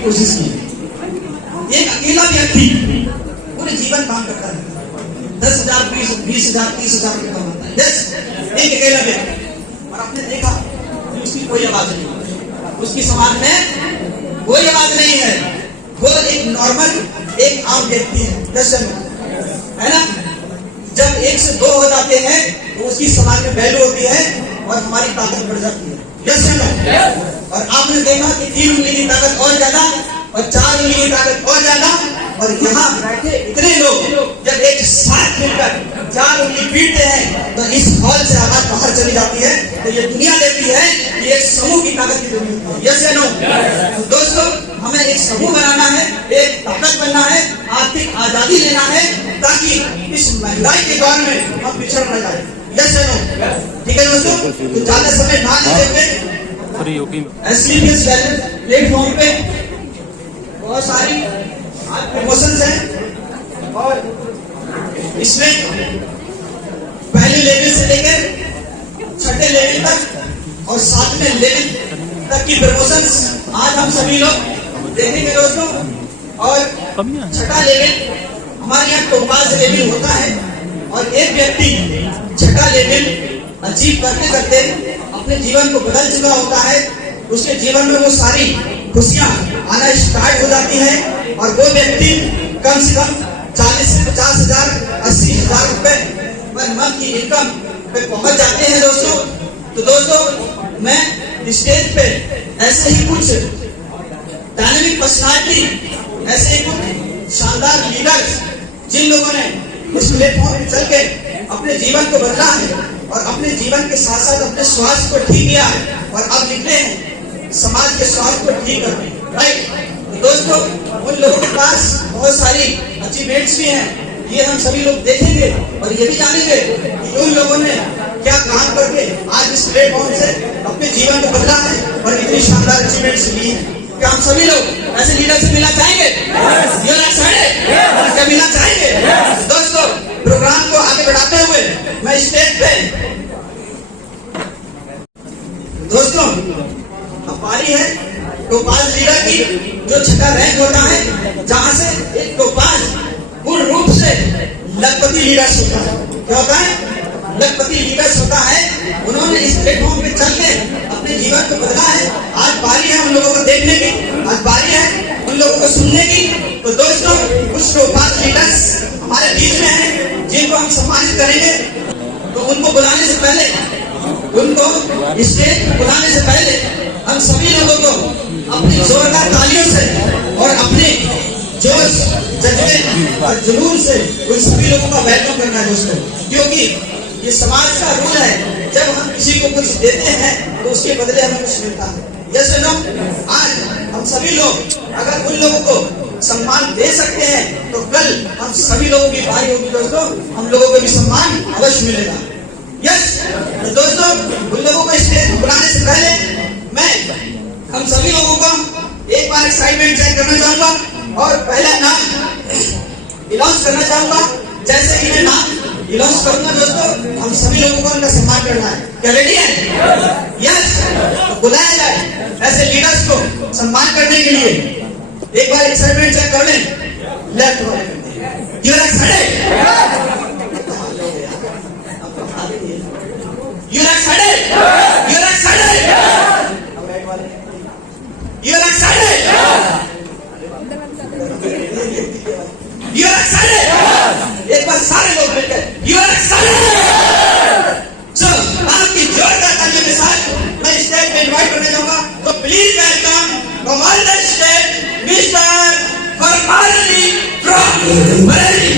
की कोशिश की। एक अकेला व्यक्ति पूरे जीवन काम करता है, 10,000, 20,000, 30,000 रुपये कमाता है, एक अकेला व्यक्ति, और आपने देखा कि उसकी कोई आवाज नहीं, उसकी समाज में कोई आवाज नहीं है, वो एक नॉर्मल एक आम व्यक्ति है ना। जब 1 से 2 हो जाते हैं तो उसकी समाज में वैल्यू होती है और हमारी ताकत बढ़ जाती है। और आपने देखा कि 3 उंगली की ताकत और ज्यादा और 4 उंगली की ताकत और ज्यादा, और यहाँ बैठे इतने लोग जब एक साथ मिलकर 4 उंगली पीटते हैं तो इस हॉल से आवाज बाहर चली जाती है। तो ये दुनिया देखती है कि एक समूह की ताकत की जरूरत है। यस या नो? तो दोस्तों, हमें एक समूह बनाना है, एक ताकत बनना है, आर्थिक आजादी लेना है, ताकि इस महंगाई के दौर में हम पिछड़ न जाए। यस या नो? ठीक है दोस्तों, तो ज्यादा समय ना लेते हुए एससीपीएस प्लेटफॉर्म पे बहुत सारी आज प्रमोशंस हैं, और इसमें पहले लेवल से लेकर 6ठे लेवल तक और 7वें लेवल तक की प्रमोशंस आज हम सभी लोग देखेंगे दोस्तों। और 6ठा लेवल हमारे यहाँ टोपाज लेवल होता है, और एक व्यक्ति 6ठा लेवल अचीव करते करते अपने जीवन को बदल चुका होता है। उसके जीवन में वो सारी खुशियां आना स्टार्ट हो जाती है, और वो व्यक्ति कम से कम 40 से 50,000, 80,000 रुपए पर मंथ की इनकम पे पहुंच जाते हैं दोस्तों। तो दोस्तों, मैं स्टेज पे ऐसे ही कुछ डायनामिक पर्सनालिटी, ऐसे ही कुछ शानदार लीडर्स, जिन लोगों ने इस प्लेटफॉर्म पे चल के अपने जीवन को बदला है और अपने जीवन के साथ साथ अपने स्वास्थ्य को ठीक किया है, और अब निकले हैं समाज के स्वास्थ्य को ठीक करने, राइट। दोस्तों, उन लोगों के पास बहुत सारी अचीवमेंट्स भी हैं, ये हम सभी लोग देखेंगे और ये भी जानेंगे कि उन लोगों ने क्या काम करके आज इस प्लेटफॉर्म से अपने जीवन को बदला है और इतनी शानदार अचीवमेंट्स ली है। क्या हम सभी लोग ऐसे लीडर से मिलना चाहेंगे? क्या मिलना चाहेंगे? दोस्तों, प्रोग्राम को आगे बढ़ाते हुए मैं स्टेज पे दोस्तों अब पारी है टोपाज लीडर की, जो 6ठा रैंक होता है, जहां से एक टोपाज पूर्ण रूप से लखपति लीडर्स होता है। क्या होता है? लखपति लीडर्स होता है। उन्होंने इस प्लेटफॉर्म पे चल के अपने जीवन को बदला है। आज बारी है उन लोगों को देखने की, आज बारी है उन लोगों को सुनने की। तो दोस्तों, कुछ टोपाज लीडर्स हमारे बीच में हैं, जिनको हम सम्मानित करेंगे। तो उनको बुलाने से पहले, उनको स्टेज बुलाने से पहले हम सभी लोगों को अपनी जोरदार तालियों से और अपने जोश, जज्बे और जुनून से उन सभी लोगों का वेलकम करना है दोस्तों, क्योंकि ये समाज का रूल है। जब हम किसी को कुछ देते हैं तो उसके बदले हमें कुछ मिलता है। यस और नो? आज हम सभी लोग अगर उन लोगों को सम्मान दे सकते हैं तो कल हम सभी लोगों की बारी होगी दोस्तों, हम लोगों को भी सम्मान अवश्य मिलेगा। यस तो दोस्तों, उन लोगों को स्टेज बुलाने से पहले मैं हम सभी लोगों को एक बार एक्साइटमेंट चेक करना चाहूंगा और पहला नाम अनाउंस करना चाहूंगा। जैसे ही मैं नाम अनाउंस करूंगा दोस्तों, हम सभी लोगों को उनका सम्मान करना है। क्या रेडी है? यस तो बुलाया जाए ऐसे लीडर्स को सम्मान करने के लिए। एक बार एक्साइटमेंट चेक कर लें। लेफ्ट वाले you are excited? You are excited? You are excited? You are excited? You are excited? एक बार सारे लोग मिलकर You are excited? चलो, आपकी जोरदार तालियों के साथ मैं स्टेज पे इनवाइट करना चाहूंगा। तो please welcome on the stage mister Farman Ali from Bareilly.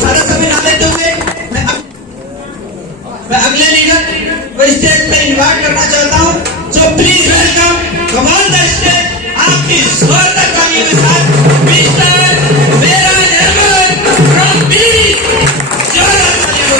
सारा समय ना लेते हुए मैं अगले लीडर को स्टेज पे इनवाइट करना चाहता हूं। सो प्लीज वेलकम कमाल द स्टेज आपकी जोरदार तालियों के साथ मिस्टर मेरा अहमद फ्रॉम पीलीभीत। जोरदार तालियों।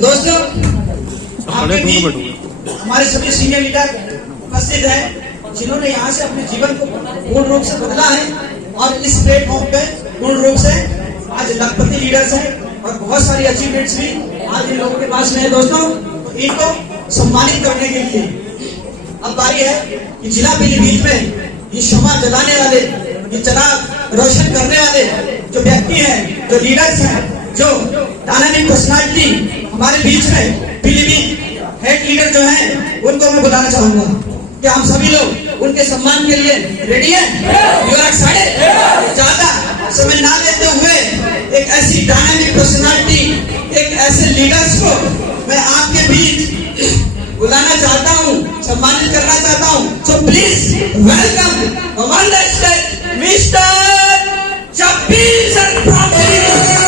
दोस्तों आपके भी हमारे सभी सीनियर लीडर उपस्थित हैं जिन्होंने यहाँ से अपने जीवन को पूर्ण रूप से बदला है और इस प्लेटफॉर्म पे पूर्ण रूप से आज लखपति लीडर्स हैं और बहुत सारी अचीवमेंट्स भी आज इन लोगों के पास में है। दोस्तों तो इनको सम्मानित करने के लिए अब बारी है कि जिला पीलीभीत में ये क्षमा जलाने वाले, ये चिराग रोशन करने वाले जो व्यक्ति हैं, जो लीडर्स हैं, जो डायनामिक पर्सनालिटी हमारे बीच में पीलीभीत हेड लीडर जो हैं, उनको मैं बुलाना चाहूंगा कि हम सभी लोग उनके सम्मान के लिए रेडी हैं? You are excited? ज्यादा समय ना लेते हुए एक ऐसी डायनामिक पर्सनालिटी, एक ऐसे लीडर्स को मैं आपके बीच बुलाना चाहता हूँ, सम्मानित करना चाहता हूँ। So please welcome on the stage mister Shabbir sir from Pilibhit.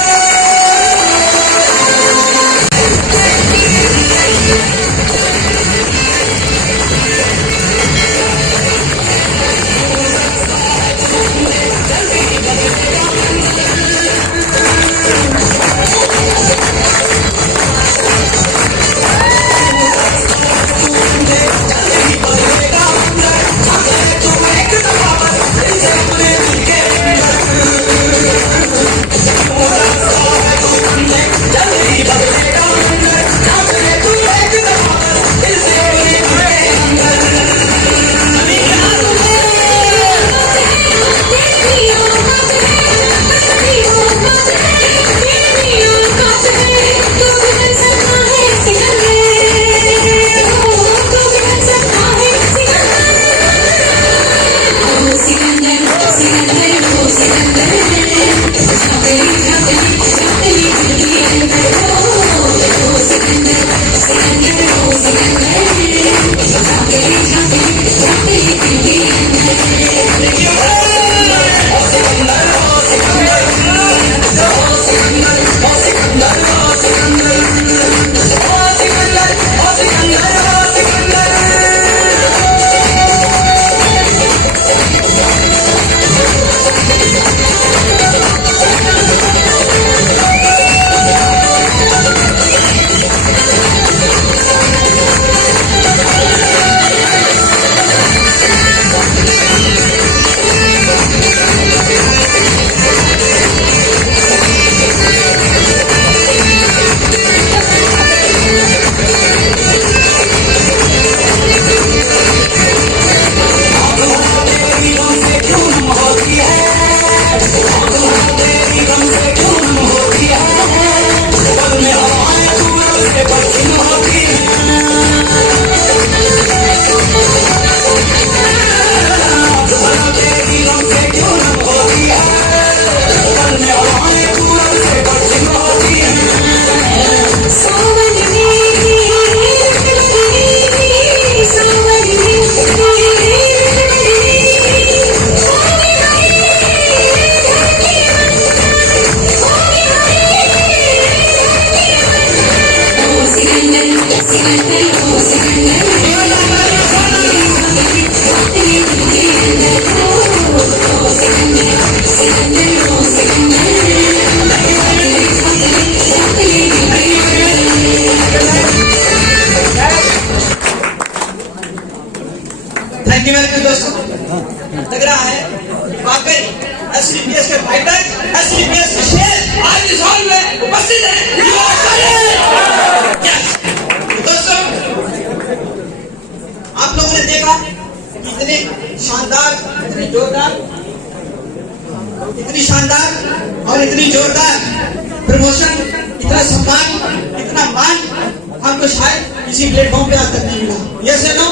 किसी प्लेटफॉर्म पे आज तक नहीं मिला। यस या नो?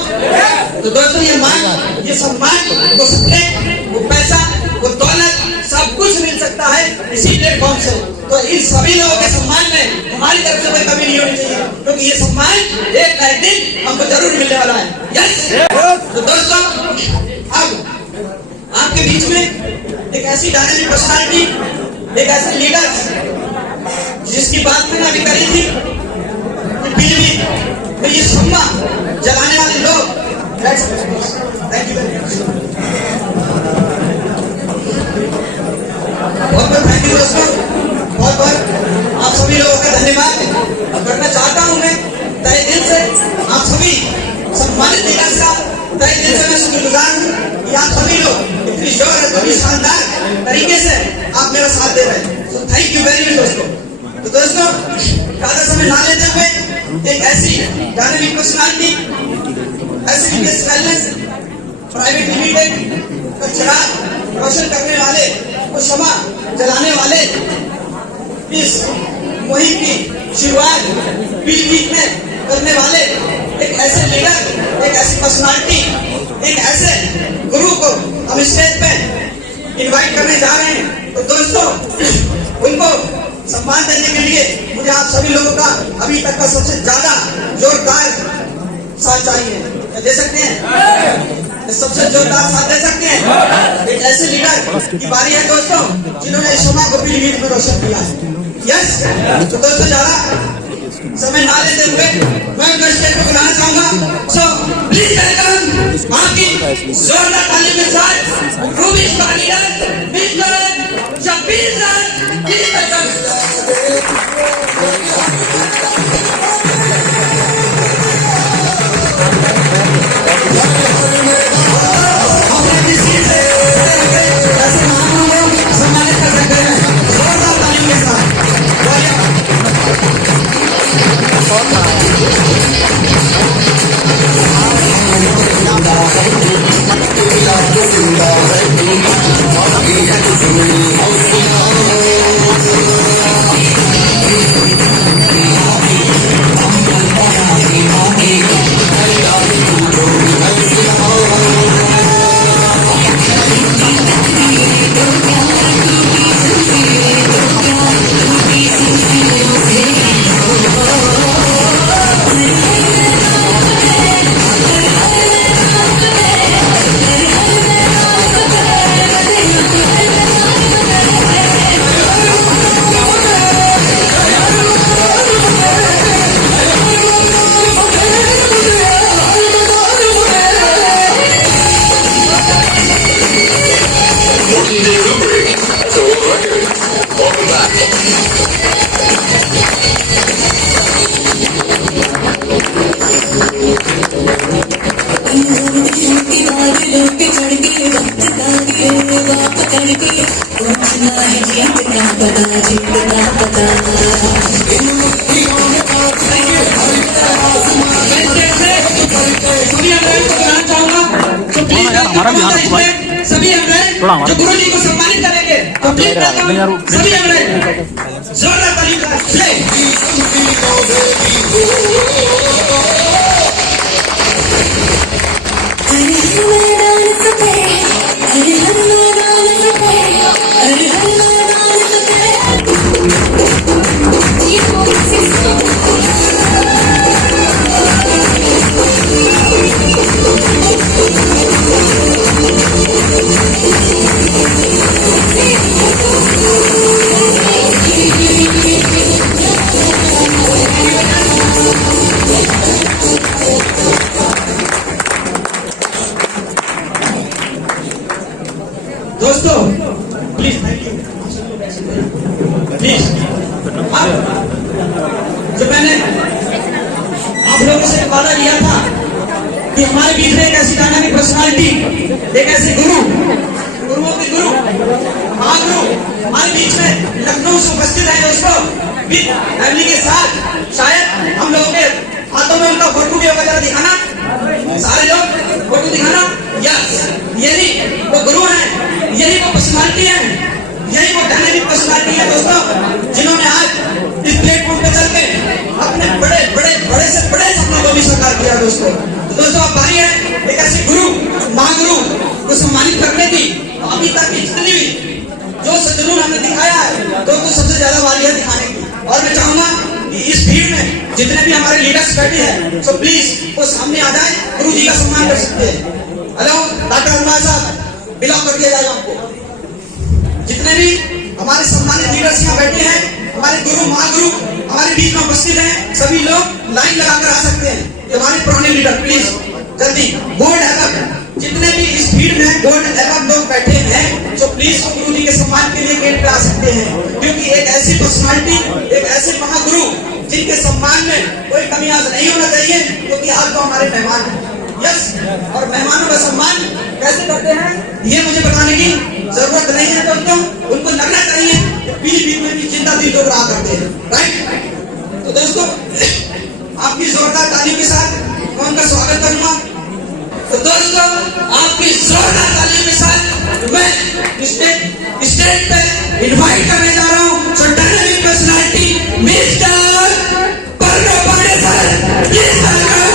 तो दोस्तों ये मान, ये सम्मान, वो सपने, वो पैसा, वो दौलत सब कुछ मिल सकता है इसी प्लेटफॉर्म से। तो इन सभी लोगों के सम्मान में हमारी तरफ से कोई कमी नहीं होनी चाहिए, क्योंकि ये सम्मान एक ना एक दिन हमको जरूर मिलने वाला है। यस। तो दोस्तों अब आपके बीच में एक ऐसी डायनामिक पर्सनालिटी, एक ऐसे लीडर जिसकी बात मैंने अभी करी थी कि बिजली तो ये सम्मा जलाने वाले लोग। Thank you very much. बहुत बहुत थैंक यू दोस्तों, बहुत बहुत आप सभी लोगों का धन्यवाद करना चाहता हूं मैं तहे दिल से। आप सभी सम्मानित लीडर्स का तहे दिल से मैं शुक्रगुजार हूं कि आप सभी लोग इतनी जोर इतनी शानदार तरीके से आप मेरा साथ दे रहे हैं। So thank you very much दोस्तों। तो दोस्तों ज्यादा समय ना लेते हुए एक ऐसी डायनामिक पर्सनालिटी, ऐसी वेलनेस प्राइवेट लिमिटेड का चिराग रोशन करने वाले, वो क्षमा जलाने वाले, इस मुहिम की शुरुआत पीलखीत में करने वाले एक ऐसे लीडर, एक ऐसी पर्सनालिटी, एक ऐसे गुरु को हम स्टेज पे इनवाइट करने जा रहे हैं। तो दोस्तों उनको सम्मान देने के लिए मुझे आप सभी लोगों का अभी तक का सबसे ज्यादा जोरदार साथ चाहिए। क्या दे सकते हैं? सबसे जोरदार साथ दे सकते हैं? एक ऐसे लीडर की बारी है दोस्तों जिन्होंने क्षमा को पीलखीत में रोशन किया है। यस। तो दोस्तों ज्यादा समय ना लेते हुए मैं उनका स्टेज पर बुलाना चाहूंगा। सो प्लीज वेलकम आपकी जोरदार ताली के साथ रूबी का leader mister Shabbir sir. Please welcome. सम्मानित कर सकते हैं जोरदार ताली के साथ। सभी जो गुरु जी को सम्मानित करेंगे तो सभी जोरदार ताली दोस्तों प्लीज थैंक यू प्लीज। अब जो मैंने आप लोगों से वादा किया था कि हमारे बीच में एक ऐसी डायनामिक पर्सनालिटी, एक ऐसे गुरुओं के गुरु महागुरु हमारे बीच में लखनऊ से उपस्थित है दोस्तों, विद फैमिली के साथ। शायद हम लोगों के हाथों में उनका फोटो भी वगैरह दिखाना, सारे लोग फोटो दिखाना। यस, यही वो गुरु हैं, यही वो पर्सनालिटी है, यही वो डायनामिक पर्सनालिटी है दोस्तों, जिन्होंने आज इस प्लेटफॉर्म पे चल के अपने बड़े बड़े बड़े से बड़े सपनों को दोस्तों। तो दोस्तों अब बारी है एक ऐसे गुरु, महागुरु को सम्मानित करने की। अभी तक की जितनी भी जो सज्जनों हमने दिखाया है तो सबसे ज्यादा वाली है दिखाने की। और मैं चाहूंगा कि इस भीड़ में जितने भी हमारे लीडर्स बैठे हैं तो प्लीज वो सामने आ जाए, गुरु जी का सम्मान कर सकते हैं। हेलो डॉक्टर हनुमान साहब, बिलोंग कर दिया जाएगा आपको। जितने भी हमारे सम्मानित लीडर्स यहाँ बैठे हैं, हमारे गुरु महागुरु हमारे बीच में उपस्थित हैं, सभी लोग लाइन लगाकर आ सकते हैं। हमारे पुराने लीडर प्लीज जल्दी बोर्ड है, जितने भी इस भीड़ में बोर्ड एवं लोग बैठे हैं तो प्लीज गुरु जी के सम्मान के लिए गेट पे आ सकते हैं, क्योंकि एक ऐसी पर्सनालिटी, एक ऐसे महागुरु जिनके सम्मान में कोई कमी आज नहीं होना चाहिए, क्योंकि आज तो हमारे मेहमान हैं। यस, और मेहमानों का सम्मान कैसे करते हैं ये मुझे बताने की जरूरत नहीं है दोस्तों, उनको लगना चाहिए बीच बीच में भी चिंता दिल लोग रहा करते हैं, राइट। तो दोस्तों आपकी जोरदार तालियों के साथ मैं उनका स्वागत करूंगा। तो दोस्तों आपकी जोरदार तालियों के साथ मैं स्टेज पे इनवाइट करने जा रहा हूं so dynamic personality mister Parno Pandey sir, please welcome.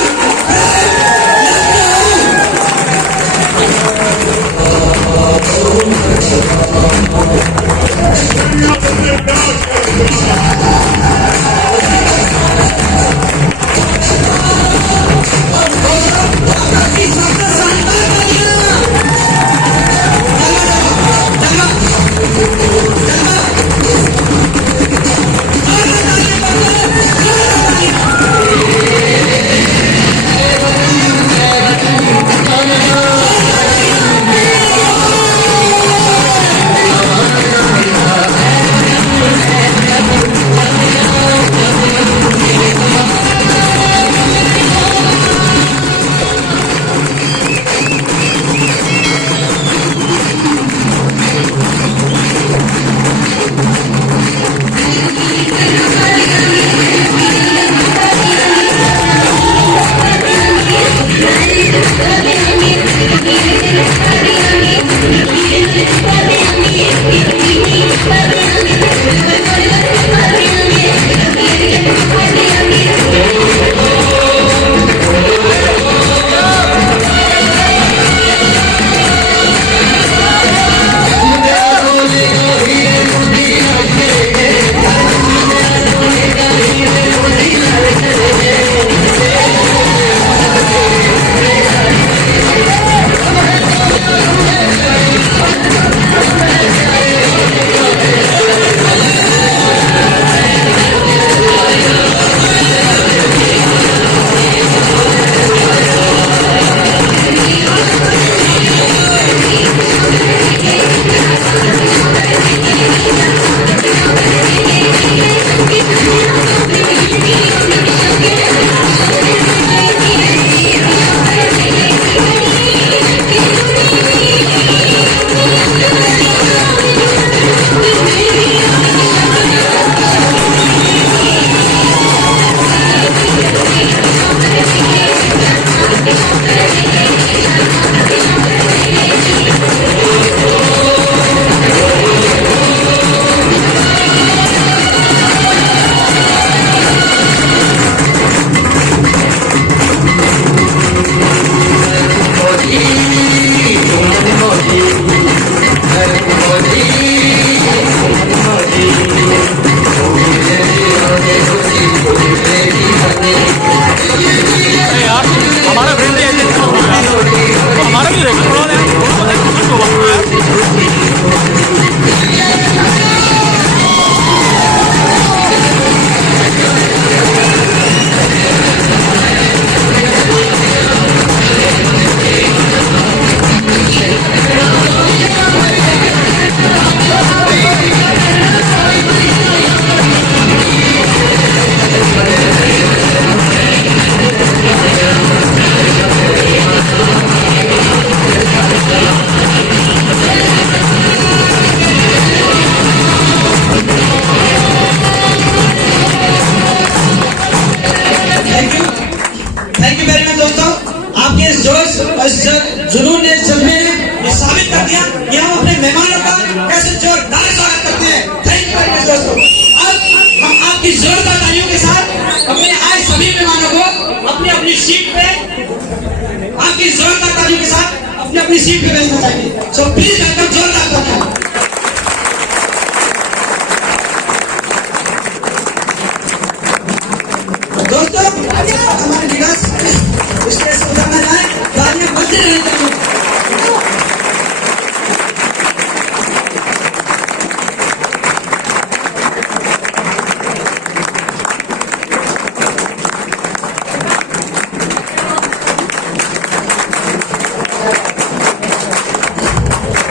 पहुंचाएंगे। सो प्लीज वेलकम जोरदार तालियां। दोस्तों हमारे लीडर्स स्टेज पर उतरना चाहे, तालियां बजती रहनी चाहिए।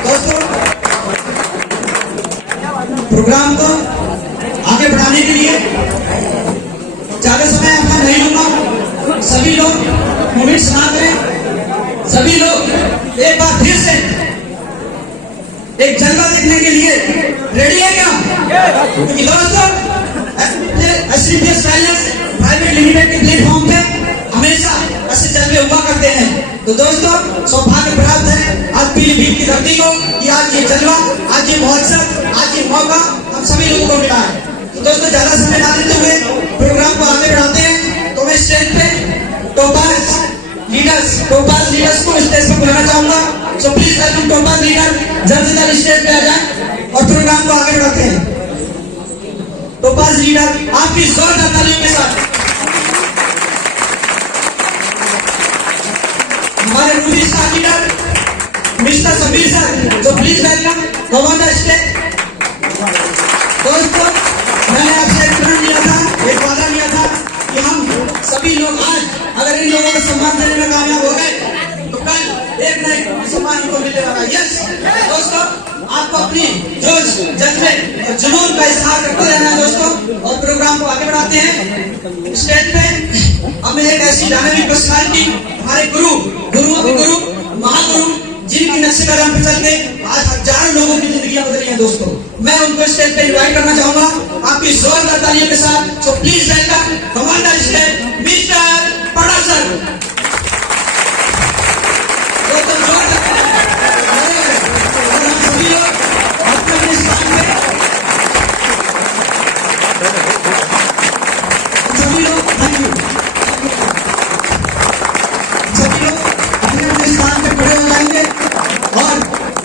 दोस्तों प्रोग्राम को आगे बढ़ाने के लिए ज्यादा समय अपना नहीं लूंगा। सभी लोग मोमेंट सुना करें। सभी लोग एक बार फिर से एक जलवा देखने के लिए रेडी है क्या? क्योंकि दोस्तों एसडीपीएस फाइनेंस प्राइवेट लिमिटेड के प्लेटफॉर्म पे हमेशा ऐसे जलवे हुआ करते हैं। तो दोस्तों सौभाग्य प्राप्त है आज पीलीभीत की धरती को कि आज ये जलवा, आज ये महोत्सव, आज ये मौका हम सभी लोगों को मिला है। तो दोस्तों ज्यादा समय ना देते हुए प्रोग्राम को आगे बढ़ाते हैं। तो मैं स्टेज पे टोपाज लीडर्स को स्टेज पर बुलाना चाहूंगा। So please welcome topaz leader, जल्द से जल्द स्टेज पे आ जाए और प्रोग्राम को आगे बढ़ाते हैं। टोपाज लीडर आपकी जोरदार तालियों के साथ। हमारे ruby star leader mister Sameer sir, तो please welcome come on the stage. दोस्तों मैंने आपसे एक प्रण लिया था, एक वादा लिया था कि हम सभी लोग आज अगर इन लोगों को सम्मान देने में कामयाब हो गए तो कल एक न एक सम्मान इनको मिलने वाला। यस दोस्तों, आपको अपनी जोश, जज्बे और जुनून का इजहार करते रहना है दोस्तों। और प्रोग्राम को आगे बढ़ाते हैं। स्टेज पे हमें एक ऐसी डायनामिक पर्सनालिटी, हमारे गुरु महागुरु, जिनकी नक्शे कदम पे चल के आज हजारों लोगों की जिंदगियां बदली हैं दोस्तों, मैं उनको स्टेज पे इनवाइट करना चाहूंगा आपकी जोरदार तालियों के साथ। So please welcome commander stage mister पड़ा सर। दोस्तों जोरदार सभी लोग अपने स्थान पे, सभी लोग थैंक यू, सभी लोग अपने स्थान पे खड़े हो जाएंगे और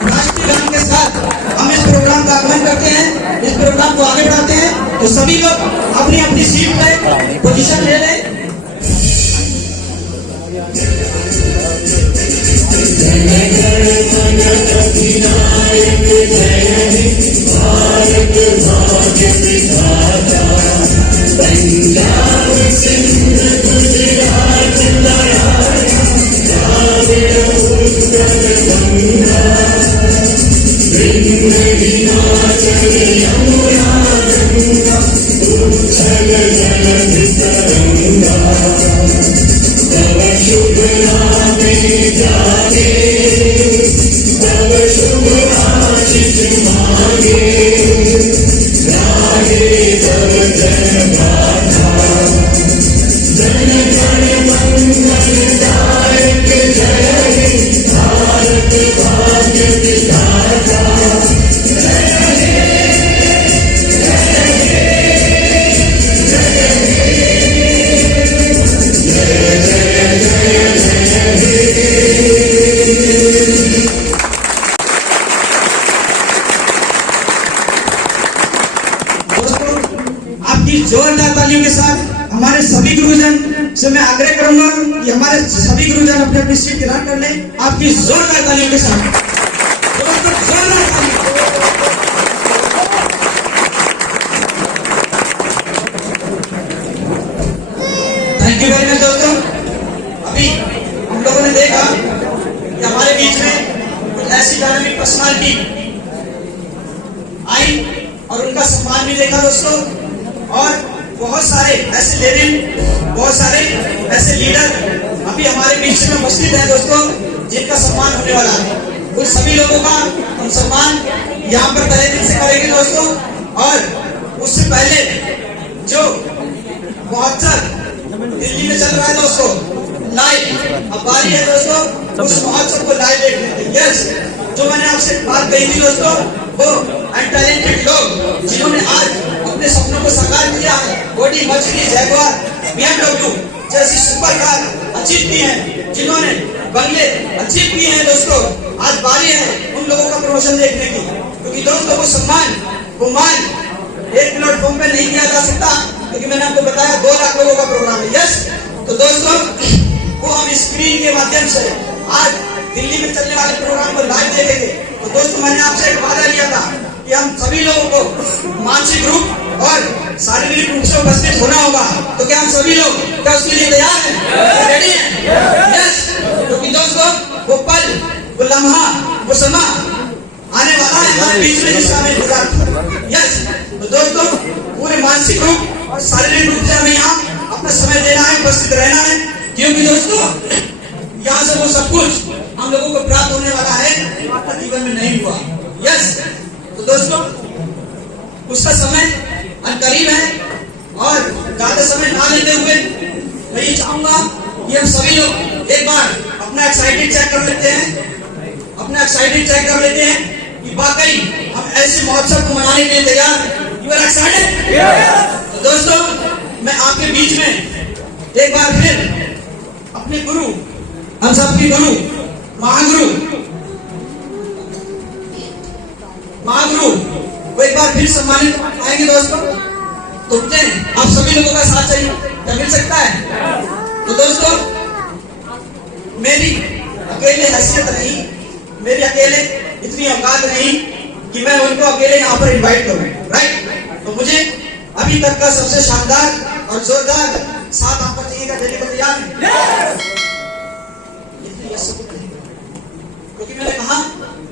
राष्ट्रीय गान के साथ हम इस प्रोग्राम का आगमन करते हैं, इस प्रोग्राम को आगे बढ़ाते हैं। तो सभी लोग अपनी अपनी सीट पे पोजीशन ले लें। जोरदार तालियों के साथ हमारे सभी गुरुजन से मैं आग्रह करूंगा कि हमारे सभी गुरुजन अपने अपनी सीट ग्रहण कर लें आपकी जोरदार तालियों के साथ। थैंक यू वेरी मच दोस्तों। अभी हम लोगों ने देखा कि हमारे बीच में कुछ ऐसी डायनामिक पर्सनालिटी आई और उनका सम्मान भी देखा दोस्तों। और बहुत सारे ऐसे लेजेंड, बहुत सारे ऐसे लीडर अभी हमारे बीच में उपस्थित हैं दोस्तों, जिनका सम्मान होने वाला है। उन सभी लोगों का हम सम्मान यहाँ पर तहे दिल से करेंगे दोस्तों। और उससे पहले जो महोत्सव दिल्ली में चल रहा है दोस्तों लाइव, अब बारी है दोस्तों उस महोत्सव को लाइव देखने की। यस, जो मैंने आपसे बात कही थी दोस्तों, वो टैलेंटेड लोग जिन्होंने आज अपने सपनों को साकार किया है, ऑडी, मर्सिडीज, जैगुआर, BMW जैसी सुपर कार अचीव की है, जिन्होंने बंगले अचीव किए हैं दोस्तों, आज बारी है उन लोगों का प्रमोशन देखने की। क्योंकि दोस्तों वो सम्मान, वो मान एक प्लेटफॉर्म पे नहीं किया जा सकता, क्योंकि मैंने आपको बताया 2 लाख लोगों का प्रोग्राम है। यस, तो दोस्तों वो हम स्क्रीन के माध्यम से आज दिल्ली में चलने वाले प्रोग्राम को लाइव देखेंगे। तो दोस्तों मैंने आपसे एक वादा लिया था कि हम सभी लोगों को मानसिक रूप और शारीरिक रूप से उपस्थित होना होगा। तो क्या हम सभी लोग क्या उसके लिए तैयार हैं, रेडी हैं? यस, क्योंकि दोस्तों वो पल, वो लम्हा, वो समा आने वाला है हमारे बीच में जिसका हमें इंतजार था। यस, तो दोस्तों पूरे मानसिक रूप और शारीरिक रूप से हमें यहाँ अपना समय देना है, उपस्थित रहना है, क्योंकि दोस्तों यहाँ से वो सब कुछ हम लोगों को प्राप्त होने वाला है जो आपका जीवन में नहीं हुआ। यस, तो दोस्तों उसका समय करीब है और ज्यादा समय ना लेते हुए मैं ये चाहूंगा कि हम सभी लोग एक बार अपना एक्साइटेड चेक कर लेते हैं, अपना एक्साइटेड चेक कर लेते हैं कि वाकई हम ऐसे महोत्सव को मनाने के लिए तैयार। You are excited? तो दोस्तों मैं आपके बीच में एक बार फिर अपने गुरु, हम सबके गुरु, महागुरु वो एक बार फिर सम्मानित आएंगे दोस्तों। तो मुझे आप सभी लोगों का साथ चाहिए, क्या मिल सकता है? तो दोस्तों मेरी अकेले हैसियत नहीं, मेरी अकेले इतनी औकात नहीं कि मैं उनको अकेले यहाँ पर इनवाइट करूँ, राइट? तो मुझे अभी तक का सबसे शानदार और जोरदार साथ आपका चाहिएगा। देने को तैयार है? क्योंकि मैंने कहा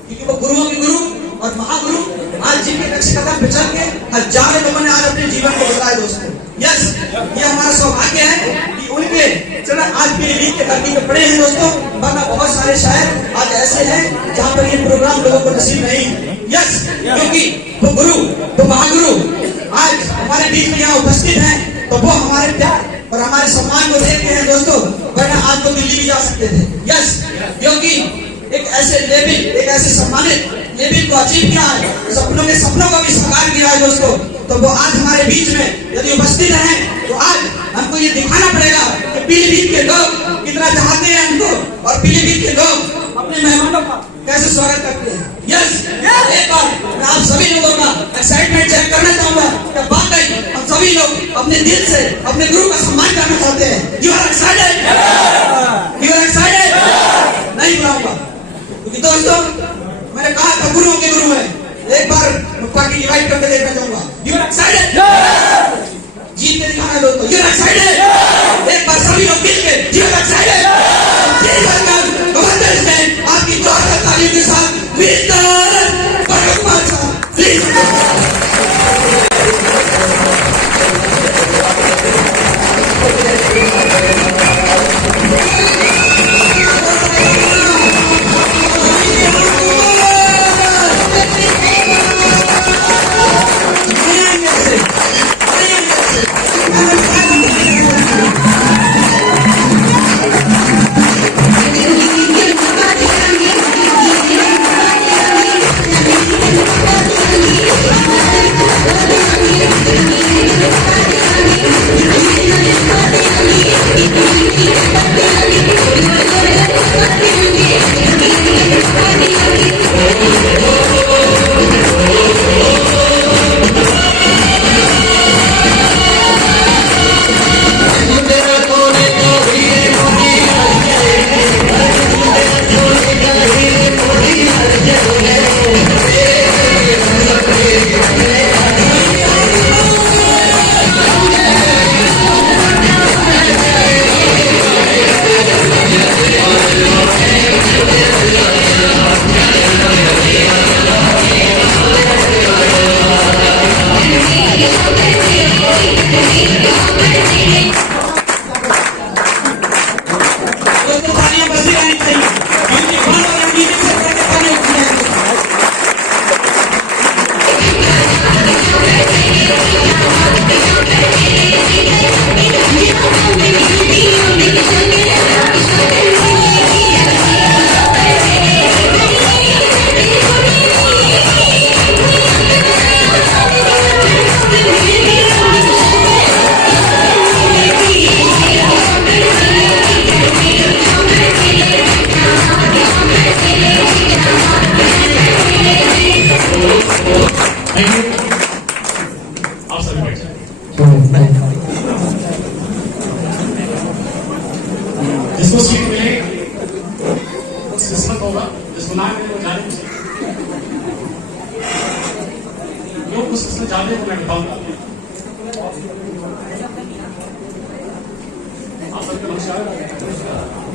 क्योंकि वो गुरुओं के गुरु और महागुरु आज जिनके नक्शे कदम पे चल के हजारों लोगों ने आज अपने जीवन को बदला है दोस्तों। यस, ये हमारा सौभाग्य है कि उनके चलो आज पीलीभीत के धरती पे पड़े हैं दोस्तों, वरना बहुत सारे शायद आज ऐसे हैं जहाँ पर ये प्रोग्राम लोगों को नसीब नहीं है। यस, क्योंकि वो गुरु, वो महागुरु आज हमारे बीच में यहाँ उपस्थित हैं, तो वो हमारे प्यार और हमारे सम्मान को देखते हैं दोस्तों, वरना आज तो दिल्ली भी जा सकते थे। यस, क्योंकि एक ऐसे लेवल, एक ऐसे सम्मानित लेवल को अचीव किया है, सपनों के सपनों को भी साकार किया है दोस्तों। तो वो आज हमारे बीच में यदि उपस्थित हैं तो आज हमको ये दिखाना पड़ेगा कि पीलीभीत के लोग कितना चाहते हैं हमको और पीलीभीत के लोग अपने मेहमानों का कैसे स्वागत करते हैं। यस, एक बार मैं आप सभी लोगों का एक्साइटमेंट चेक करना चाहूंगा कि वाकई हम सभी लोग अपने दिल से अपने गुरु का सम्मान करना चाहते हैं। You are excited? You are excited? नहीं बुलाऊंगा क्योंकि दोस्तों मैंने कहा था गुरुओं के गुरु है। एक बार पार्टी डिवाइड करके देखना चाहूंगा। You are excited? जीत के दिखाना दोस्तों। You are excited? एक बार सभी लोग मिल के यू आर एक्साइटेड? आपकी जोरदार तालियों के साथ मिस्टर पवन कुमार साहब प्लीज। नमस्कार,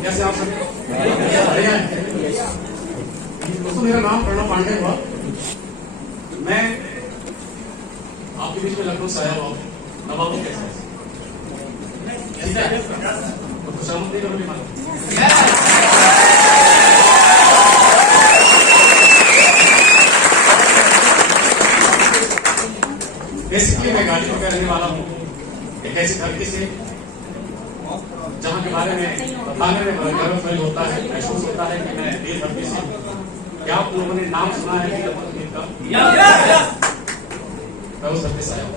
कैसे आप सब? बढ़िया है। दोस्तों, मेरा नाम प्रणव पांडे हुआ। मैं आपके बीच में लगभग से आया हुआ हूँ। नवाबों कैसे ठीक है? तो खुशामद नहीं करोगे मानो। बेसिकली मैं गाड़ी का रहने वाला हूँ, एक ऐसी धरती से जहाँ के बारे में बताने में बड़ा गर्व फील होता है, महसूस होता है कि मैं वीर धरती से। क्या आप लोगों ने नाम सुना है वीर धरती का? मैं उस धरती से आया हूँ।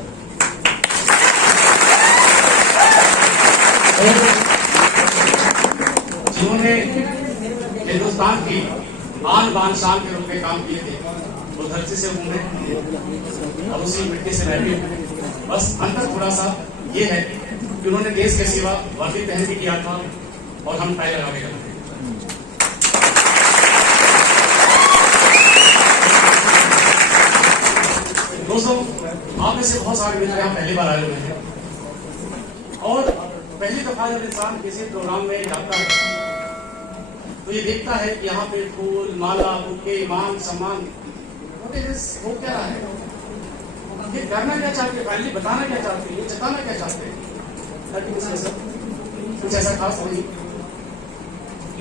जिन्होंने हिंदुस्तान की आन बान शान के रूप में काम किए थे, वो धरती से हूं मैं और उसी मिट्टी से मैं भी हूं। बस अंतर थोड़ा सा ये है कि उन्होंने देश के सिवा वर्दी पहन के किया था और हम टाई लगा के करते हैं। दोस्तों, आप में से बहुत सारे मित्र यहाँ पहली बार आए हुए हैं और पहली दफा जब इंसान किसी प्रोग्राम में जाता है तो ये देखता है कि यहाँ पे फूल, माला, बुके, मान सम्मान वो क्या है, ये करना क्या चाहते हैं, पहले बताना क्या चाहते हैं, ये जताना क्या चाहते हैं, ताकि कुछ ऐसा खास नहीं।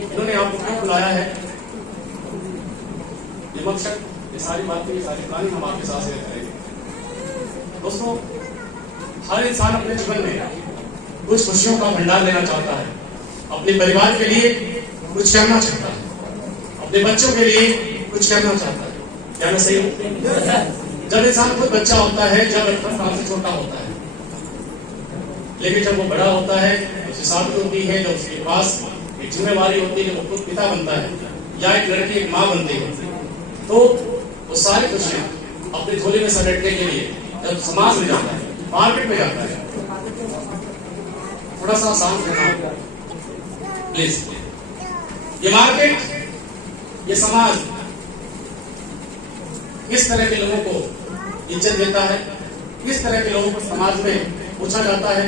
इन्होंने आपको क्यों बुलाया है, ये मकसद, ये सारी बातें, ये सारी प्लानिंग हम आपके साथ शेयर करेंगे। दोस्तों, हर इंसान अपने जीवन में कुछ खुशियों का भंडार लेना चाहता है, अपने परिवार के लिए कुछ करना चाहता है, अपने बच्चों के लिए कुछ करना चाहता है। क्या मैं सही हूँ? जब इंसान खुद बच्चा होता है, जब 18 साल से छोटा होता है, लेकिन जब वो बड़ा होता है, उसकी शादी होती है, जब उसके पास एक जिम्मेवारी होती है, वो खुद पिता बनता है या एक लड़की एक माँ बनती है, तो वो सारी खुशियां अपने झोले में समेटने के लिए जब समाज में जाता है, मार्केट में जाता है, थोड़ा सा शांत रहना प्लीज। ये मार्केट, ये समाज किस तरह के लोगों को इज्जत देता है, किस तरह के लोगों को समाज में पूछा जाता है,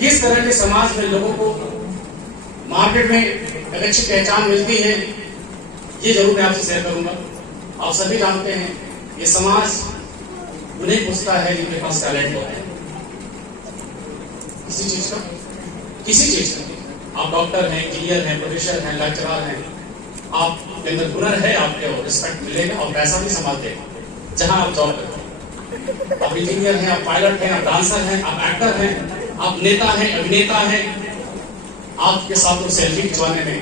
किस तरह के समाज में लोगों को मार्केट में एक अच्छी पहचान मिलती है, ये जरूर मैं आपसे शेयर करूंगा। आप सभी जानते हैं ये समाज उन्हें पूछता है जिनके पास टैलेंट होता है, किसी चीज का, किसी चीज का। आप डॉक्टर हैं, इंजीनियर हैं, प्रोफेसर हैं, लेक्चरर हैं, आपके अंदर हुनर है, आपको रिस्पेक्ट मिलेगा और पैसा भी समाज देगा जहां आप जॉब करते हैं। आप इंजीनियर हैं, आप पायलट हैं, आप डांसर हैं, आप एक्टर हैं, आप नेता हैं, अभिनेता हैं, आपके साथ वो सेल्फी खिंचवाने में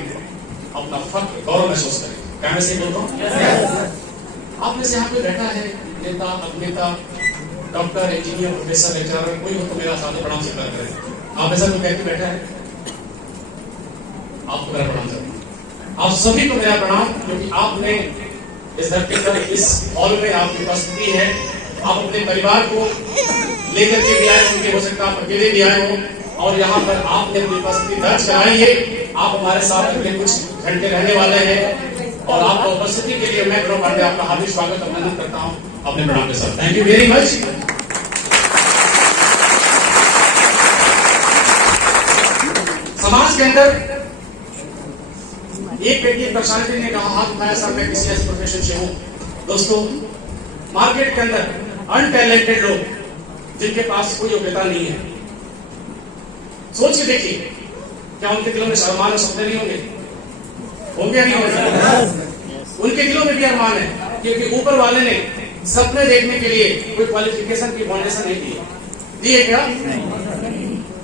अपना फख्र, गौरव महसूस करें। क्या मैं सही बोलता हूँ? आप में से यहाँ पे बैठा है नेता, अभिनेता, डॉक्टर, इंजीनियर, प्रोफेसर, लेक्चरर, कोई हो तो मेरा साथ प्रणाम स्वीकार करें। आप ऐसा कोई व्यक्ति बैठा है, आपको मेरा प्रणाम करें। आप सभी को मेरा प्रणाम, क्योंकि आपने इस धरती पर, इस हॉल में आपकी उपस्थिति है। आप अपने परिवार को लेकर के भी आए होंगे, हो सकता है आप अकेले भी आए हो, और यहाँ पर आपने अपनी उपस्थिति दर्ज कराई है। आप हमारे साथ अगले कुछ घंटे रहने वाले हैं और आपका उपस्थिति के लिए मैं प्रणव पांडे आपका हार्दिक स्वागत अभिनंदन करता हूँ अपने प्रणाम के साथ। Thank you very much. समाज के अंदर एक व्यक्ति, पर्सनालिटी ने कहा, हाथ उठाया, सर मैं किसी ऐसे प्रोफेशन से हूं। दोस्तों, मार्केट के अंदर अनटैलेंटेड लोग जिनके पास कोई योग्यता नहीं है, सोच के देखिए, क्या उनके दिलों में शर्मान और सपने नहीं होंगे? होंगे या नहीं होंगे? उनके दिलों में भी अरमान है, क्योंकि ऊपर वाले ने सपने देखने के लिए कोई क्वालिफिकेशन की फाउंडेशन नहीं दी। दिए क्या?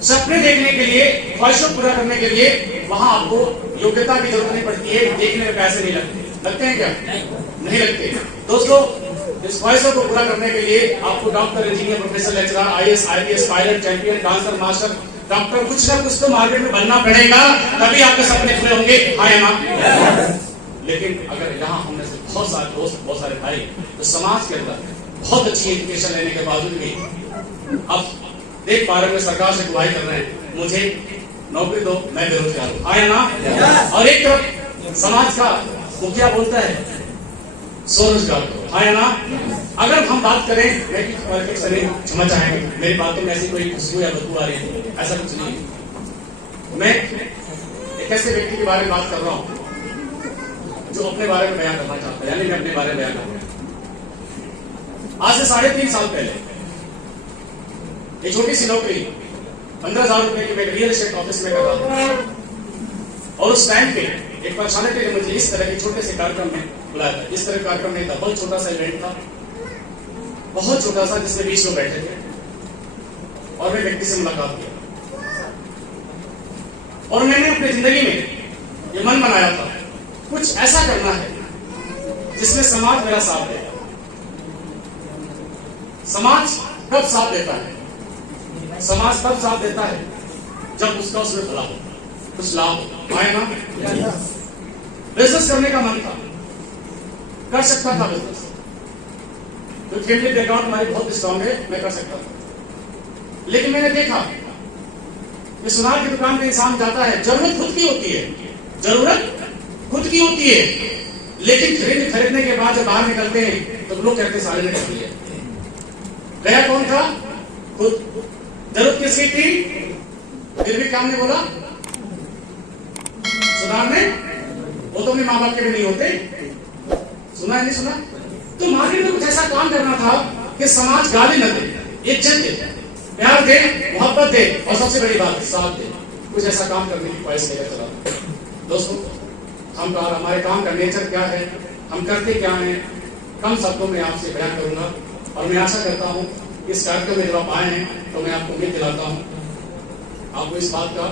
सपने देखने के लिए, ख्वाहिशों पूरा करने के लिए वहां आपको योग्यता की जरूरत नहीं पड़ती है, देखने में पैसे नहीं लगते। लगते हैं क्या? नहीं लगते। दोस्तों, इस ख्वाहिशों को पूरा करने के लिए आपको doctor, engineer, professor, lecturer, IAS, IPS, pilot, champion, dancer, master, doctor, कुछ ना कुछ तो मार्केट में बनना पड़ेगा, तभी आपके सपने पूरे होंगे। हाँ या ना? लेकिन अगर यहाँ हमने से बहुत सारे दोस्त, बहुत सारे भाई, तो समाज के अंदर बहुत अच्छी एजुकेशन लेने के बावजूद भी अब देख पा रहे हैं, सरकार से गुहारी कर रहे हैं, मुझे नौकरी दो, मैं बेरोजगार हूं। हाँ या ना? और एक तरफ समाज का मुखिया बोलता है स्वरोजगार करो। हाँ या ना? अगर हम बात करें, क्षमा चाहेंगे, मेरी बातों में ऐसी कोई खुशबू या बदबू आ रही है, ऐसा कुछ नहीं। मैं एक ऐसे व्यक्ति के बारे में बात कर रहा हूं जो अपने बारे में बयान करना चाहता है, यानी मैं अपने बारे में बयान करूंगा। आज से 3.5 साल पहले एक छोटी सी नौकरी 15,000 रुपए की मैं रियल एस्टेट ऑफिस में कर रहा था, और उस टाइम पे एक पर्सनालिटी ने मुझे इस तरह के छोटे से कार्यक्रम में बुलाया था। इस तरह का कार्यक्रम नहीं था, बहुत छोटा सा इवेंट था, बहुत छोटा सा, जिसमें 20 लोग बैठे थे, और मैं व्यक्ति से मुलाकात किया। और मैंने अपनी जिंदगी में ये मन बनाया था कुछ ऐसा करना है जिसमें समाज मेरा साथ देगा। समाज कब साथ देता है? समाज तब साथ देता है जब उसका उसमें भला हो, कुछ लाभ हो। आए ना, बिजनेस करने का मन था, कर सकता था बिजनेस, तो फैमिली बैकग्राउंड हमारी बहुत स्ट्रांग है, मैं कर सकता था। लेकिन मैंने देखा कि सुनार की दुकान पे इंसान जाता है, जरूरत खुद की होती है, जरूरत खुद की होती है, लेकिन खरीदने के बाद जब बाहर निकलते हैं तो लोग कहते हैं साले ने कर दिया। गया कौन था? खुद। जरूरत किसकी थी? फिर भी काम नहीं बोला सुनार ने, वो तो अपने माँ बाप के भी नहीं होते। सुना है नहीं सुना? तो मार्केट में कुछ ऐसा काम करना था कि समाज गाली न दे, इज्जत दे, प्यार दे, मोहब्बत दे, और सबसे बड़ी बात साथ दे। कुछ ऐसा काम करने की ख्वाहिश लेकर चला। दोस्तों, हमारे काम का नेचर क्या है, हम करते क्या हैं, कम शब्दों में आपसे बयान करूंगा। और मैं आशा करता हूं इस कार्यक्रम में जब आप आए हैं तो मैं आपको उम्मीद दिलाता हूं, आपको इस बात का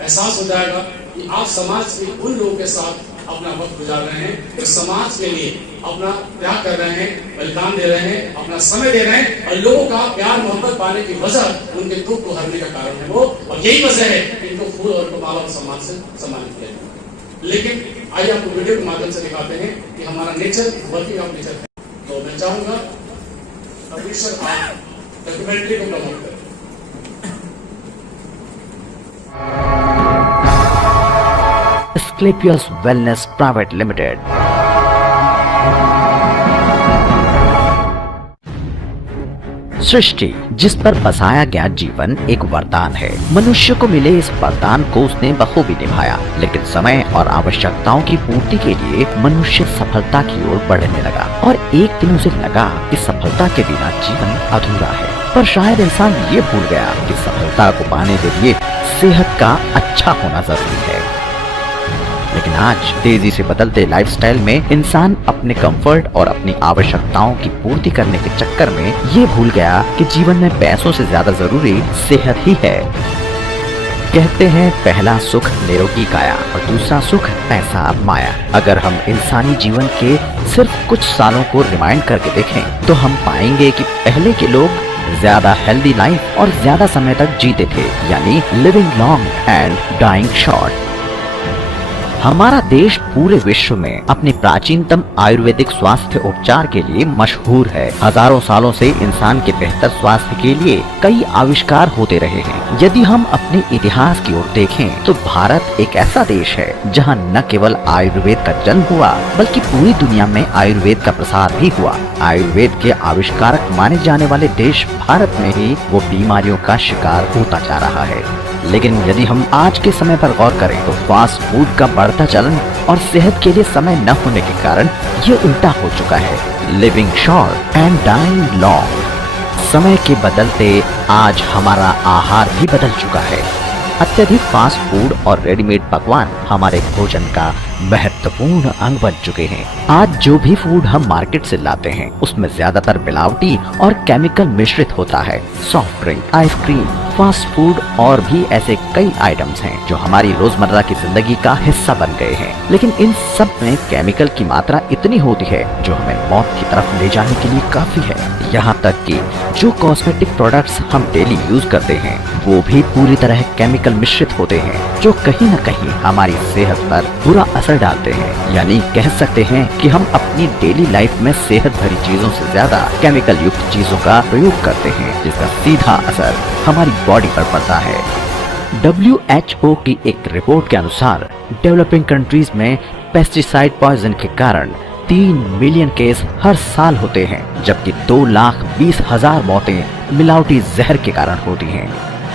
एहसास हो जाएगा कि आप समाज के उन लोगों के साथ अपना वक्त गुजार रहे हैं, जो समाज के लिए अपना त्याग कर रहे हैं, बलिदान दे रहे हैं, अपना समय दे रहे हैं, और लोगों का प्यार मोहब्बत पाने की वजह उनके दुख को हरने का कारण है वो, और यही वजह है कि इनको फूल और माला और सम्मान से सम्मानित किया जाता है। लेकिन आइए आपको वीडियो के माध्यम से दिखाते हैं कि हमारा नेचर वर्किंग ऑफ नेचर है। तो मैं चाहूंगा प्रोड्यूसर आप डॉक्यूमेंट्री को प्रमोट करें। Asclepios Wellness Private Limited। सृष्टि जिस पर बसाया गया जीवन एक वरदान है। मनुष्य को मिले इस वरदान को उसने बखूबी निभाया, लेकिन समय और आवश्यकताओं की पूर्ति के लिए मनुष्य सफलता की ओर बढ़ने लगा, और एक दिन उसे लगा कि सफलता के बिना जीवन अधूरा है। पर शायद इंसान ये भूल गया कि सफलता को पाने के लिए सेहत का अच्छा होना जरूरी है। लेकिन आज तेजी से बदलते लाइफस्टाइल में इंसान अपने कंफर्ट और अपनी आवश्यकताओं की पूर्ति करने के चक्कर में ये भूल गया कि जीवन में पैसों से ज्यादा जरूरी सेहत ही है। कहते हैं पहला सुख निरोगी काया और दूसरा सुख पैसा माया। अगर हम इंसानी जीवन के सिर्फ कुछ सालों को रिमाइंड करके देखें तो हम पाएंगे कि पहले के लोग ज्यादा हेल्दी लाइफ और ज्यादा समय तक जीते थे, यानी living long and dying short. हमारा देश पूरे विश्व में अपने प्राचीनतम आयुर्वेदिक स्वास्थ्य उपचार के लिए मशहूर है। हजारों सालों से इंसान के बेहतर स्वास्थ्य के लिए कई आविष्कार होते रहे हैं। यदि हम अपने इतिहास की ओर देखें तो भारत एक ऐसा देश है जहां न केवल आयुर्वेद का जन्म हुआ बल्कि पूरी दुनिया में आयुर्वेद का प्रसार भी हुआ। आयुर्वेद के आविष्कारक माने जाने वाले देश भारत में ही वो बीमारियों का शिकार होता जा रहा है। लेकिन यदि हम आज के समय पर गौर करें तो फास्ट फूड का बढ़ता चलन और सेहत के लिए समय न होने के कारण ये उल्टा हो चुका है। Living short and dying long. समय के बदलते आज हमारा आहार भी बदल चुका है। अत्यधिक फास्ट फूड और रेडीमेड पकवान हमारे भोजन का महत्वपूर्ण अंग बन चुके हैं। आज जो भी फूड हम मार्केट से लाते हैं उसमें ज्यादातर मिलावटी और केमिकल मिश्रित होता है। Soft drink, ice cream, fast food और भी ऐसे कई आइटम्स हैं जो हमारी रोजमर्रा की जिंदगी का हिस्सा बन गए हैं। लेकिन इन सब में केमिकल की मात्रा इतनी होती है जो हमें मौत की तरफ ले जाने के लिए काफी है। यहाँ तक कि जो कॉस्मेटिक प्रोडक्ट्स हम डेली यूज करते हैं वो भी पूरी तरह केमिकल मिश्रित होते हैं जो कहीं न कहीं हमारी सेहत पर बुरा असर डालते हैं। यानी कह सकते हैं कि हम अपनी डेली लाइफ में सेहत भरी चीजों से ज्यादा केमिकल युक्त चीजों का प्रयोग करते हैं, जिसका सीधा असर हमारी बॉडी पर पड़ता है। WHO की एक रिपोर्ट के अनुसार डेवलपिंग कंट्रीज में पेस्टिसाइड पॉइजन के कारण 3 मिलियन केस हर साल होते हैं, जबकि 2,20,000 मौतें मिलावटी जहर के कारण होती हैं।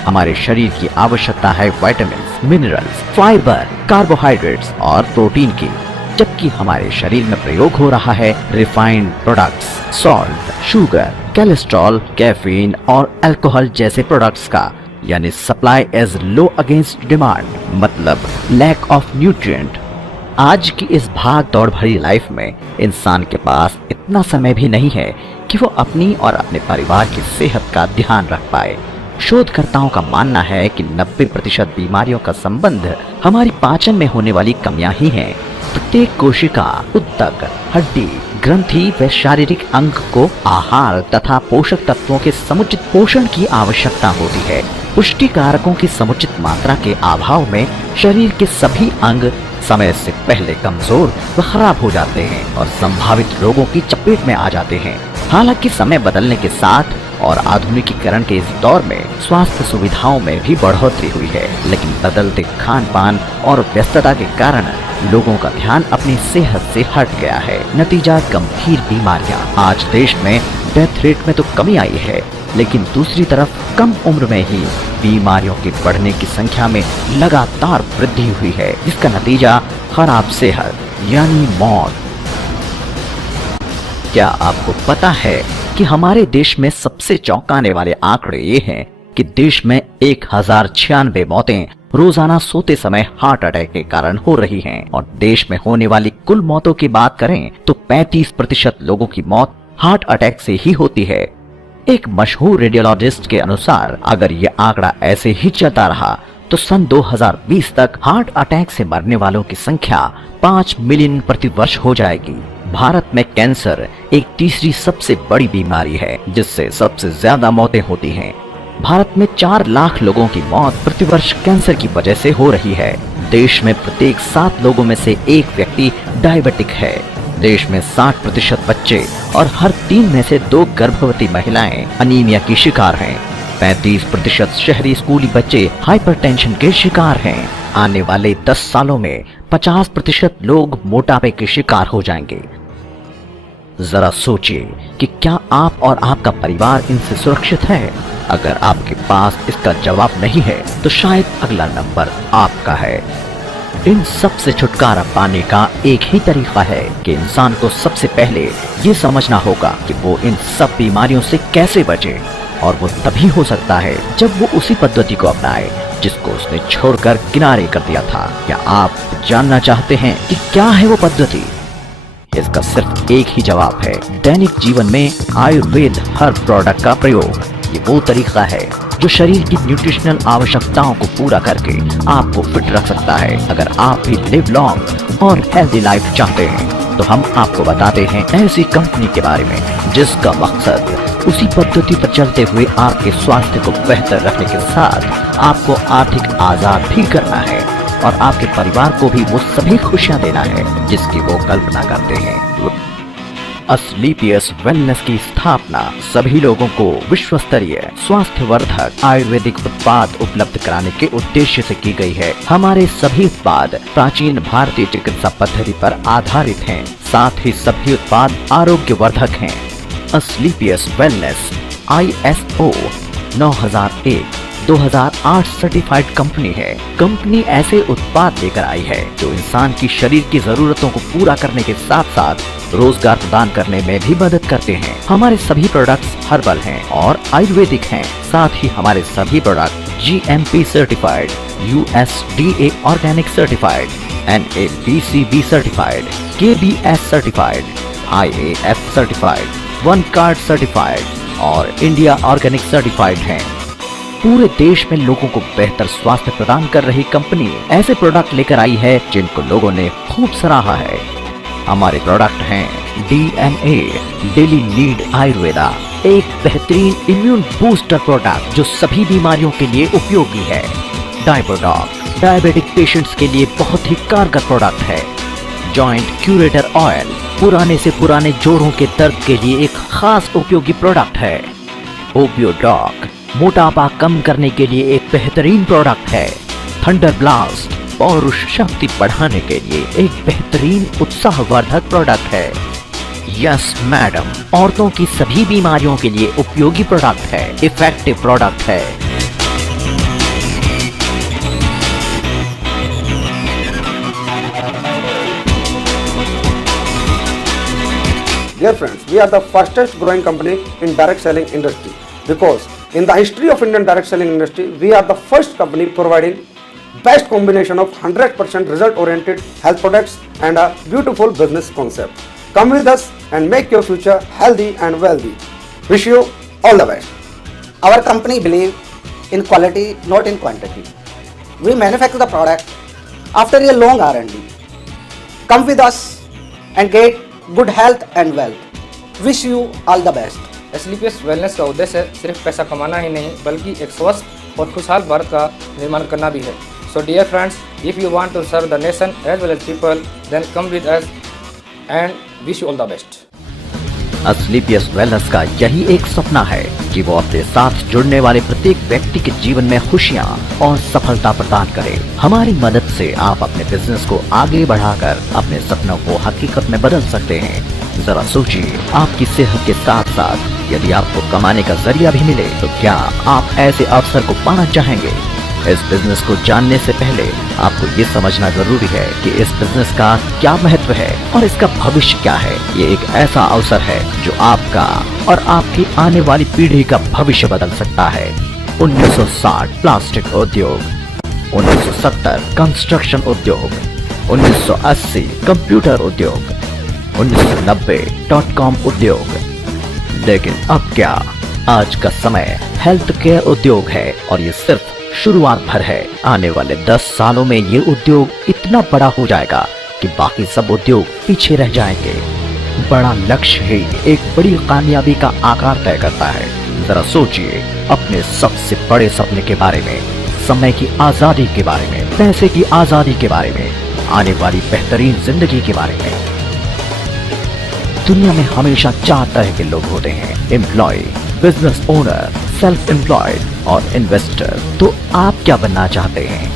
हमारे शरीर की आवश्यकता है विटामिन, मिनरल्स, फाइबर, कार्बोहाइड्रेट्स और प्रोटीन की, जबकि हमारे शरीर में प्रयोग हो रहा है refined products, salt, sugar, cholesterol, caffeine और अल्कोहल जैसे प्रोडक्ट्स का, यानी supply is low against demand, मतलब लैक ऑफ न्यूट्रिएंट। आज की इस भाग दौड़ भरी लाइफ में इंसान के पास इतना समय भी नहीं है कि वो अपनी और अपने परिवार की सेहत का ध्यान रख पाए। शोधकर्ताओं का मानना है कि 90% बीमारियों का संबंध हमारी पाचन में होने वाली कमियां ही हैं। प्रत्येक कोशिका, ऊतक, हड्डी, ग्रंथि व शारीरिक अंग को आहार तथा पोषक तत्वों के समुचित पोषण की आवश्यकता होती है। पुष्टि कारकों की समुचित मात्रा के अभाव में शरीर के सभी अंग समय से पहले कमजोर व खराब हो जाते हैं और संभावित रोगों की चपेट में आ जाते हैं। हालांकि समय बदलने के साथ और आधुनिकीकरण के इस दौर में स्वास्थ्य सुविधाओं में भी बढ़ोतरी हुई है, लेकिन बदलते खान पान और व्यस्तता के कारण लोगों का ध्यान अपनी सेहत से हट गया है। नतीजा गंभीर बीमारियां। आज देश में डेथ रेट में तो कमी आई है, लेकिन दूसरी तरफ कम उम्र में ही बीमारियों के बढ़ने की संख्या में लगातार वृद्धि हुई है, जिसका नतीजा खराब सेहत यानी मौत। क्या आपको पता है कि हमारे देश में सबसे चौंकाने वाले आंकड़े ये हैं कि देश में 1096 मौतें रोजाना सोते समय हार्ट अटैक के कारण हो रही हैं और देश में होने वाली कुल मौतों की बात करें तो 35% लोगों की मौत हार्ट अटैक से ही होती है। एक मशहूर रेडियोलॉजिस्ट के अनुसार अगर ये आंकड़ा ऐसे ही चलता रहा तो सन 2020 तक हार्ट अटैक से मरने वालों की संख्या 5 मिलियन प्रति वर्ष हो जाएगी। भारत में कैंसर एक तीसरी सबसे बड़ी बीमारी है, जिससे सबसे ज्यादा मौतें होती हैं। भारत में 4 लाख लोगों की मौत प्रतिवर्ष कैंसर की वजह से हो रही है। देश में प्रत्येक 7 लोगों में से 1 व्यक्ति डायबिटिक है। देश में 60% बच्चे और हर 3 में से 2 गर्भवती महिलाएं अनीमिया की शिकार हैं। 35% शहरी स्कूली बच्चे हाइपरटेंशन के शिकार हैं। आने वाले 10 सालों में 50% लोग मोटापे के शिकार हो जाएंगे। जरा सोचिए कि क्या आप और आपका परिवार इनसे सुरक्षित है? अगर आपके पास इसका जवाब नहीं है तो शायद अगला नंबर आपका है। इन सब से छुटकारा पाने का एक ही तरीका है कि इंसान को सबसे पहले ये समझना होगा कि वो इन सब बीमारियों से कैसे बचे, और वो तभी हो सकता है जब वो उसी पद्धति को अपनाए जिसको उसने छोड़कर किनारे कर दिया था। क्या आप जानना चाहते हैं कि क्या है वो पद्धति? इसका सिर्फ एक ही जवाब है, दैनिक जीवन में आयुर्वेद हर प्रोडक्ट का प्रयोग। ये वो तरीका है जो शरीर की न्यूट्रिशनल आवश्यकताओं को पूरा करके आपको फिट रख सकता है। अगर आप भी लिव लॉन्ग और हेल्दी लाइफ चाहते हैं तो हम आपको बताते हैं ऐसी कंपनी के बारे में जिसका मकसद उसी पद्धति पर चलते हुए आपके स्वास्थ्य को बेहतर रखने के साथ आपको आर्थिक आजाद भी करना है और आपके परिवार को भी वो सभी खुशियां देना है जिसकी वो कल्पना करते हैं। अस्क्लेपियस वेलनेस की स्थापना सभी लोगों को विश्व स्तरीय स्वास्थ्यवर्धक आयुर्वेदिक उत्पाद उपलब्ध कराने के उद्देश्य से की गई है। हमारे सभी उत्पाद प्राचीन भारतीय चिकित्सा पद्धति पर आधारित हैं, साथ ही सभी उत्पाद आरोग्यवर्धक हैं। अस्क्लेपियस वेलनेस ISO 9001/2008 सर्टिफाइड कंपनी है। कंपनी ऐसे उत्पाद लेकर आई है जो इंसान की शरीर की जरूरतों को पूरा करने के साथ साथ रोजगार प्रदान करने में भी मदद करते हैं। हमारे सभी प्रोडक्ट्स हर्बल हैं और आयुर्वेदिक हैं। साथ ही हमारे सभी product GMP certified, USDA organic certified, NABCB certified, KBS certified, IAF certified, one card certified और इंडिया ऑर्गेनिक सर्टिफाइड हैं। पूरे देश में लोगों को बेहतर स्वास्थ्य प्रदान कर रही कंपनी ऐसे प्रोडक्ट लेकर आई है जिनको लोगों ने खूब सराहा है। हमारे प्रोडक्ट हैं DNA डेली नीड आयुर्वेदा, एक बेहतरीन इम्यून बूस्टर प्रोडक्ट जो सभी बीमारियों के लिए उपयोगी है। डायबोडॉक डायबिटिक पेशेंट्स के लिए बहुत ही कारगर प्रोडक्ट है। जॉइंट क्यूरेटर ऑयल पुराने से पुराने जोड़ों के दर्द के लिए एक खास उपयोगी प्रोडक्ट है। ओपियोडॉक मोटापा कम करने के लिए एक बेहतरीन प्रोडक्ट है। थंडर ब्लास्ट पौरुष शक्ति बढ़ाने के लिए एक बेहतरीन उत्साहवर्धक प्रोडक्ट है। यस मैडम, औरतों की सभी बीमारियों के लिए उपयोगी प्रोडक्ट है, इफेक्टिव प्रोडक्ट है। Dear friends, we are the fastest growing company in direct selling industry because in the history of Indian direct selling industry, we are the first company providing best combination of 100% result oriented health products and a beautiful business concept. Come with us and make your future healthy and wealthy. Wish you all the best. Our company believes in quality, not in quantity. We manufacture the product after a long R&D. Come with us and get good health and wealth. Wish you all the best. Asclepius wellness का उद्देश्य सिर्फ पैसा कमाना ही नहीं बल्कि एक स्वस्थ और खुशहाल भारत का निर्माण करना भी है. So dear friends, if you want to serve the nation as well as people, then come with us and wish you all the best. Asclepius wellness का यही एक सपना है कि वो अपने साथ जुड़ने वाले प्रत्येक व्यक्ति के जीवन में खुशियाँ और सफलता प्रदान करे. हमारी मदद से आप अपने बिजनेस को आगे बढ़ाकर अपने सपनों को हकीकत में बदल सकते हैं. जरा सोचिए, आपकी सेहत के साथ साथ यदि आपको कमाने का जरिया भी मिले तो क्या आप ऐसे अवसर को पाना चाहेंगे? इस बिजनेस को जानने से पहले आपको ये समझना जरूरी है कि इस बिजनेस का क्या महत्व है और इसका भविष्य क्या है. ये एक ऐसा अवसर है जो आपका और आपकी आने वाली पीढ़ी का भविष्य बदल सकता है. 1960 प्लास्टिक उद्योग, 1970 कंस्ट्रक्शन उद्योग, 1980 कंप्यूटर उद्योग, 1990 .com उद्योग. लेकिन अब क्या? आज का समय हेल्थ केयर उद्योग है और ये सिर्फ शुरुआत भर है. आने वाले 10 सालों में ये उद्योग इतना बड़ा हो जाएगा कि बाकी सब उद्योग पीछे रह जाएंगे. बड़ा लक्ष्य ही एक बड़ी कामयाबी का आकार तय करता है. जरा सोचिए अपने सबसे बड़े सपने के बारे में, समय की आजादी के बारे में, पैसे की आजादी के बारे में, आने वाली बेहतरीन जिंदगी के बारे में. दुनिया में हमेशा 4 तरह के लोग होते हैं: employ, business owner, self employed और इन्वेस्टर. तो आप क्या बनना चाहते हैं?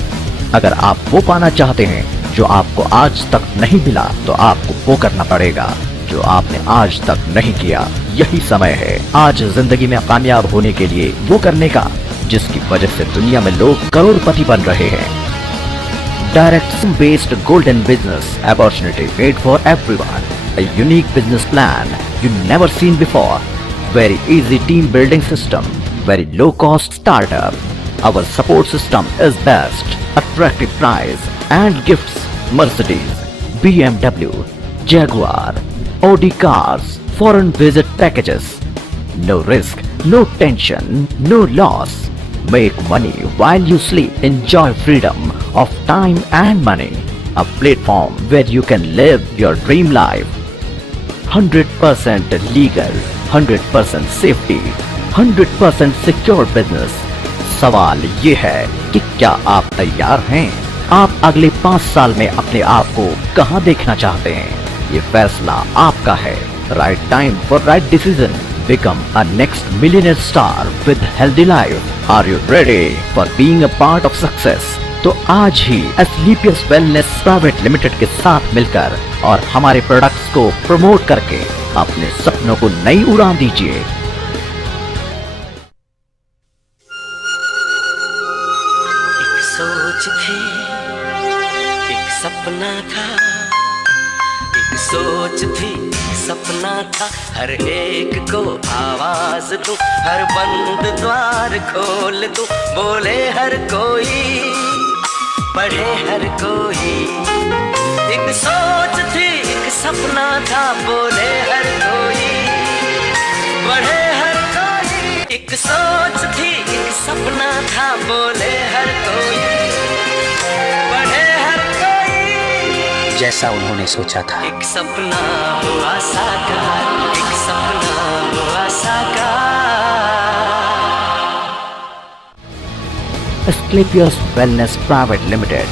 अगर आप वो पाना चाहते हैं जो आपको आज तक नहीं मिला तो आपको वो करना पड़ेगा जो आपने आज तक नहीं किया. यही समय है आज जिंदगी में कामयाब होने के लिए वो करने का जिसकी वजह से दुनिया में लोग करोड़पति बन रहे हैं. Direct based golden business opportunity made for everyone. A unique business plan you never seen before. Very easy team building system. Very low cost startup. Our support system is best. Attractive price and gifts. Mercedes, BMW, Jaguar, Audi cars. Foreign visit packages. No risk, no tension, no loss. Make money while you sleep. Enjoy freedom of time and money. A platform where you can live your dream life. 100% legal, 100% safety, 100% secure business. सवाल ये है कि क्या आप तैयार हैं? आप अगले 5 साल में अपने आप को कहां देखना चाहते हैं? ये फैसला आपका है. Right time for right decision. Become a next millionaire star with healthy life. Are you ready for being a part of success? तो आज ही एसलीपियस वेलनेस प्राइवेट लिमिटेड के साथ मिलकर और हमारे प्रोडक्ट्स को प्रमोट करके अपने सपनों को नई उड़ान दीजिए. एक सोच थी, एक सपना था, एक सोच थी, एक सपना था. हर एक को आवाज दूं, हर बंद द्वार खोल दूं. बोले हर कोई, पढ़े हर कोई. एक सोच थी, एक सपना था. बोले हर कोई, पढ़े हर कोई. एक सोच थी, एक सपना था. बोले हर कोई, पढ़े हर कोई. जैसा उन्होंने सोचा था. एक सपना हुआ साकार, एक सपना हुआ साकार. Asclepios Wellness Private Limited.